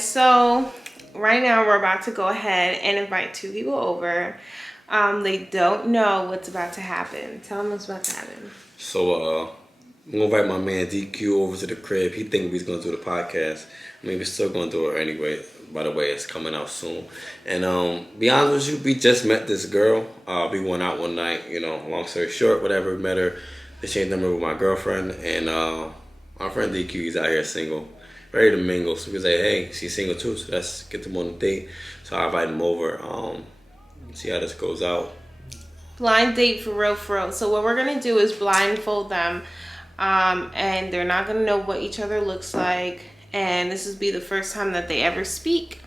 guys, so right now we're about to go ahead and invite two people over. They don't know what's about to happen. Tell them what's about to happen. So I'm gonna invite my man DQ over to the crib. He think we's gonna do the podcast. I mean, we're still gonna do it anyway. By the way, it's coming out soon. And be honest with you, we just met this girl. We went out one night. You know, long story short, whatever. We met her. They changed number with my girlfriend, and my friend DQ, he's out here single, ready to mingle. So we was like, hey, she's single too, so let's get them on a date. So I invited him over. See how this goes out. Blind date for real, for real. So what we're gonna do is blindfold them, and they're not gonna know what each other looks like. And this will be the first time that they ever speak.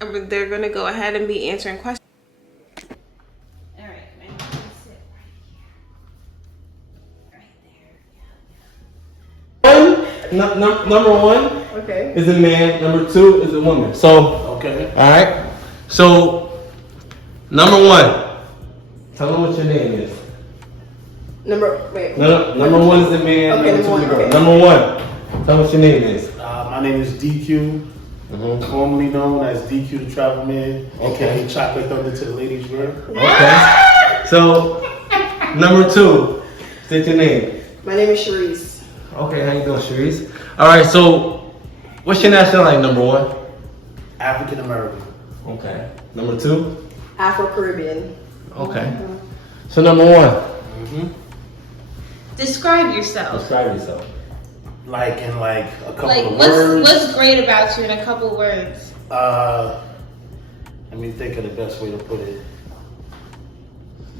And they're gonna go ahead and be answering questions. All right, man, sit right here, right there. Number one Okay. is a man. Number two is a woman. So, Okay. all right. So, number one, tell them what your name is. Number Number one is a man. Okay, number two is a number girl. one, okay. Number one, tell them what your name is. My name is DQ, formerly known as DQ the Travel Man, aka Chocolate Thunder to the ladies' wear. Okay. So, number two, state your name. My name is Sharice. Okay, how you doing, Sharice? All right. So, what's your nationality? Number one. African American. Okay. Number two. Afro-Caribbean. Okay. So number one, Describe yourself. describe yourself. Like in like a couple Like, of words. what's great about you in a couple words? Let me think of the best way to put it.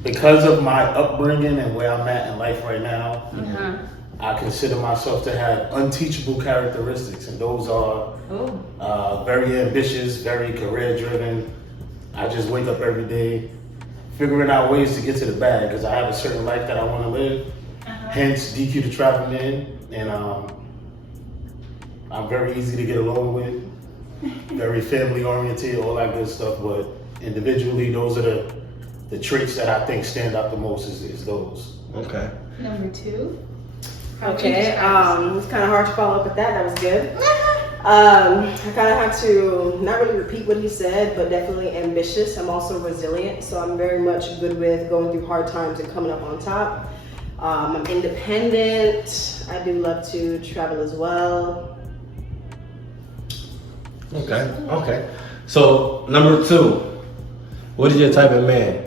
Because of my upbringing and where I'm at in life right now, I consider myself to have unteachable characteristics, and those are very ambitious, very career driven. I just wake up every day figuring out ways to get to the bag because I have a certain life that I want to live. Hence, DQ the Travel Man, and I'm very easy to get along with, very family oriented, all that good stuff. But individually, those are the traits that I think stand out the most. Is those. Okay. Number two. Okay. It's kind of hard to follow up with that. That was good. I kind of had to not really repeat what he said, but definitely ambitious. I'm also resilient, so I'm very much good with going through hard times and coming up on top. I'm independent. I do love to travel as well. Okay. Okay. So number two, what is your type of man?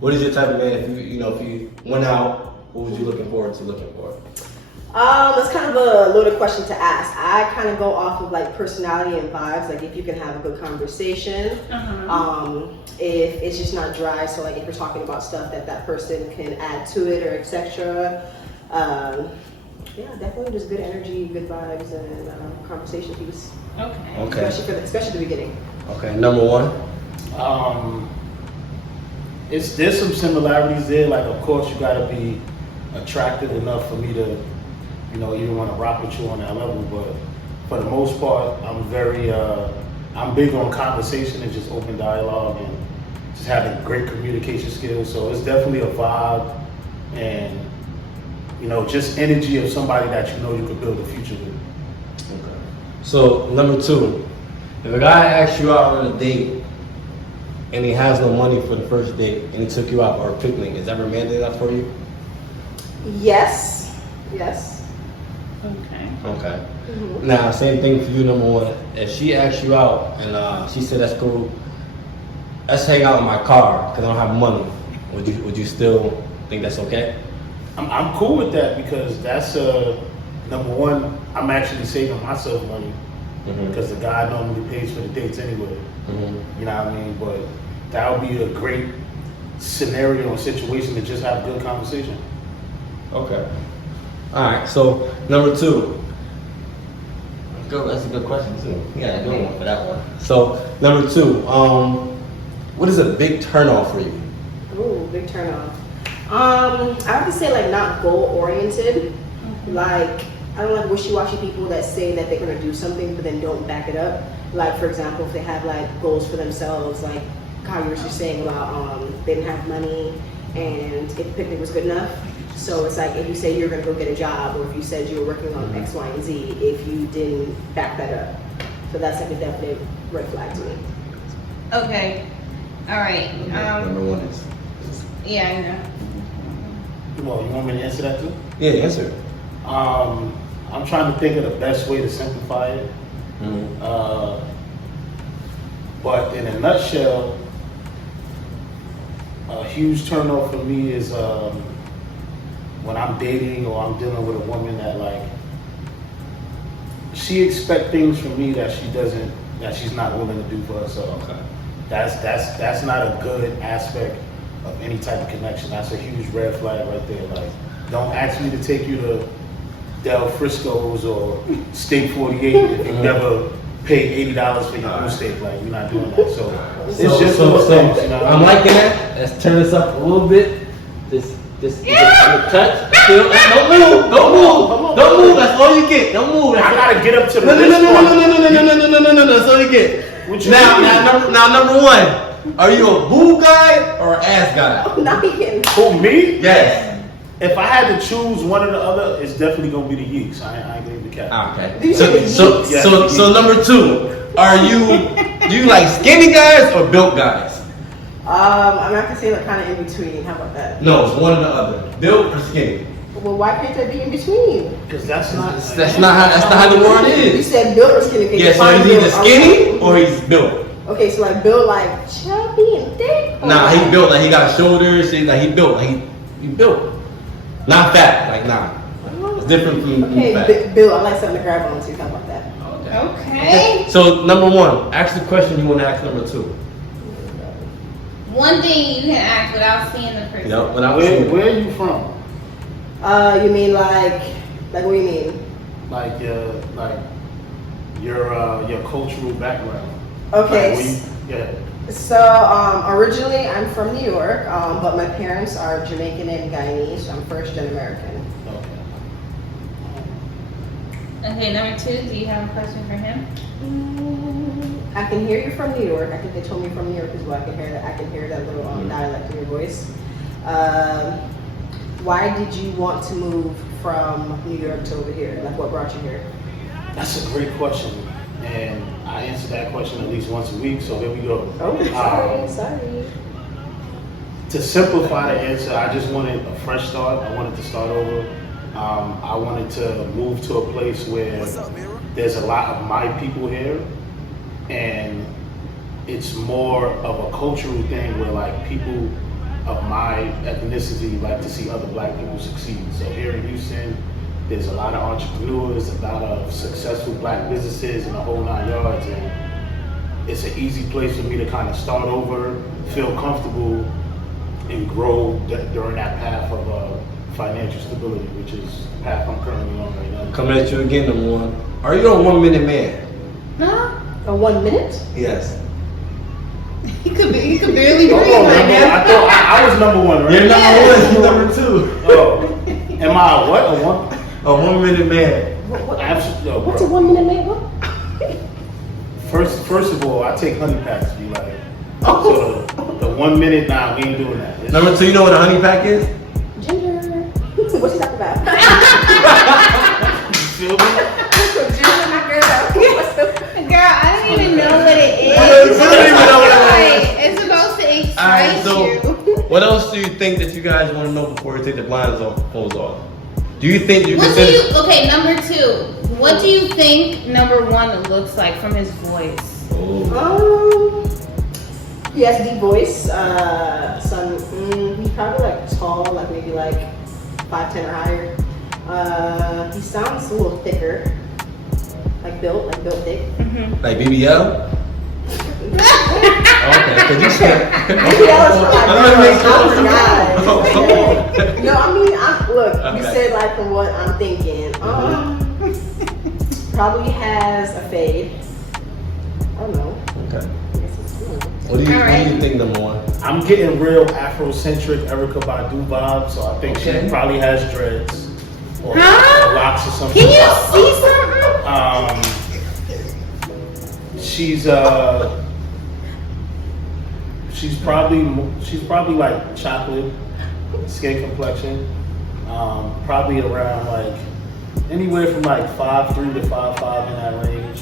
What is your type of man? If you went out, what was you looking forward to looking for? That's kind of a loaded question to ask. I kind of go off of like personality and vibes. Like if you can have a good conversation, if it's just not dry. So like if you're talking about stuff that person can add to it or etc. Yeah, definitely just good energy, good vibes, and conversation piece. Okay. Okay. Especially the beginning. Okay. Number one. There's some similarities there. Like, of course, you gotta be attractive enough for me to, even want to rock with you on that level. But for the most part, I'm big on conversation and just open dialogue and just having great communication skills. So it's definitely a vibe and, just energy of somebody that you could build a future with. Okay. So number two, if a guy asks you out on a date and he has no money for the first date and he took you out for a picnic, is that romantic enough for you? Yes. Okay. Okay. Now, same thing for you, number one. If she asks you out and she said, "That's cool. Let's hang out in my car because I don't have money," would you still think that's okay? I'm cool with that because that's number one. I'm actually saving myself money because the guy normally pays for the dates anyway. You know what I mean? But that would be a great scenario and situation to just have a good conversation. Okay. All right. So number two. That's a good question too. Yeah, a good one for that one. So number two, what is a big turnoff for you? Ooh, big turn off. I have to say like not goal oriented. Like I don't like wishy-washy people that say that they're gonna do something but then don't back it up. Like for example, if they have like goals for themselves, like how you were just saying about they didn't have money and if the picnic was good enough. So it's like if you say you're gonna go get a job or if you said you were working on X, Y, and Z, if you didn't back that up. So that's like a definite red flag to me. Okay. All right. Number one is. Yeah, I know. Well, you want me to answer that too? Yeah, answer. I'm trying to think of the best way to simplify it. Mm-hmm. But in a nutshell, a huge turnoff for me is when I'm dating or I'm dealing with a woman that like she expects things from me that she's not willing to do for herself. Okay. That's not a good aspect of any type of connection. That's a huge red flag right there. Like, don't ask me to take you to Del Frisco's or Steak 48 if you never paid $80 for your blue steak. Like, we're not doing that. So it's just those things, you know. I'm liking that. Let's turn this up a little bit. Just touch. Still, don't move. That's all you get. Don't move. I gotta get up to the No. part. That's all you get. What you Now, number one. Are you a boo guy or an ass guy? I'm not even. Who, me? Yes. If I had to choose one or the other, it's definitely gonna be the Yeeks. I ain't gonna be the cat. Okay. So number two, do you like skinny guys or built guys? I'm not gonna say like kind of in between. How about that? No, it's one or the other. Built or skinny? Well, why can't there be in between? Because that's not. That's not how the world You is. said built or skinny. Okay, Yeah, so define he's either built. skinny or he's built. Okay, so like built like chubby and thick. Or Nah, like- he built like he got shoulders. He built like he built. Not fat, like nah. It's different from Okay, fat. built. I like something to grab onto. How about that? Okay. So number one, ask the question you want to ask number two. One thing you can ask without seeing the person. Yep, when I was Where are you from? You mean like what do you mean? Like your cultural background. Okay. Like, yeah. So originally I'm from New York, but my parents are Jamaican and Guyanese. So I'm first-gen American. Okay. Okay, number two, do you have a question for him? I can hear you from New York. I think they told me from New York as well. I can hear that. I can hear that little dialect in your voice. Why did you want to move from New York to over here? Like, what brought you here? That's a great question, and I answer that question at least once a week. So here we go. Oh, sorry. To simplify the answer, I just wanted a fresh start. I wanted to start over. I wanted to move to a place where there's a lot of my people here, and it's more of a cultural thing where like people of my ethnicity like to see other black people succeed. So here in Houston, there's a lot of entrepreneurs, a lot of successful black businesses and the whole 9 yards, and it's an easy place for me to kind of start over, feel comfortable, and grow during that path of financial stability, which is the path I'm currently on right now. coming at you again, number one. Are you a 1 minute man? Huh? A 1 minute? Yes. He could barely breathe Oh, right I now. thought I was number one, right? You're number one. You're number two. Oh, am I a what? A one? A 1 minute man. Absolutely. Yo, What's a bro. 1 minute man? What? First of all, I take honey packs. Be like, so the 1 minute, nah, we ain't doing that. It's- Number two, you know what a honey pack is? Ginger. What's he talking about? You feel me? Ginger, my girl. What's the- Girl, I don't even know what it is. I don't even know what it is. It's supposed to excite Alright, so you. what else do you think that you guys want to know before you take the blinds off, clothes off? Do you think you What can do you, okay, number two, what do you think number one looks like from his voice? He has deep voice. He's probably like tall, like maybe like 5'10" or higher. He sounds a little thicker, like built thick. like BBL? Okay, because you said. Maybe that was for I'm gonna make sure. guys. No, I mean, look, you Okay. said like from what I'm thinking. Probably has a fade. I don't know. Okay. I guess it's cool. What do you Alright. think, number one? I'm getting real Afrocentric Erykah Badu vibe, so I think Okay. she probably has dreads or, Huh? or locks or something. Can you see something? She's probably like chocolate skin complexion. Probably around like anywhere from like 5'3" to 5'5" in that range.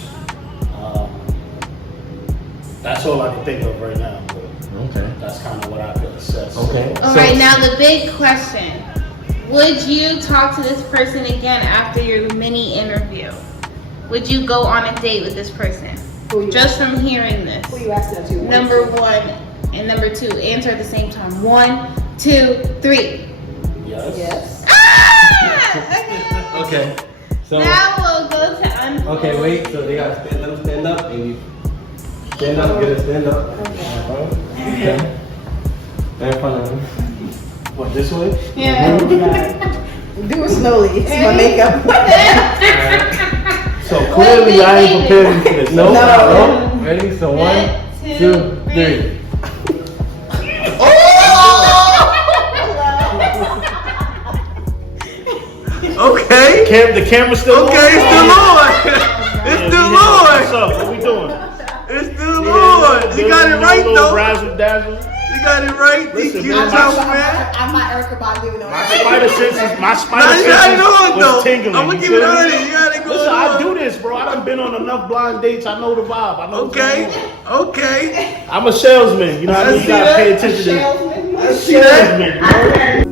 That's all I can think of right now. But Okay. that's kind of what I could assess. Okay. All right, now the big question. Would you talk to this person again after your mini interview? Would you go on a date with this person? Who you, Just from hearing this. who you asking that to? Number 1 and number 2. Answer at the same time. 1, 2, 3. Yes. Yes. Ah! Okay. So. Now we'll go to Okay, wait. So they gotta stand up, and you stand up, get a stand up. Okay. Stand in front of them. What, this way? Yeah. Do it slowly. It's my makeup. So clearly I ain't prepared for this. No. No. Ready? So 1, 2, 3. Okay. The camera's still on? Okay, it's still on. It's still on. What's up? What we doing? It's still on. You got it right though. Razzle dazzle. You got it right. Listen, DQ man, tough, man. I'm not Erica Badu. My spider senses, Now you got it on was though. tingling. I'm gonna you give it feel me? on. You got it going Listen, I on. do this, bro. I done been on enough blind dates. I know the vibe. I know what's going Okay. on. Okay. I'm a salesman. You know what I mean? You see gotta that? pay attention to Salesman. I see that. salesman, bro.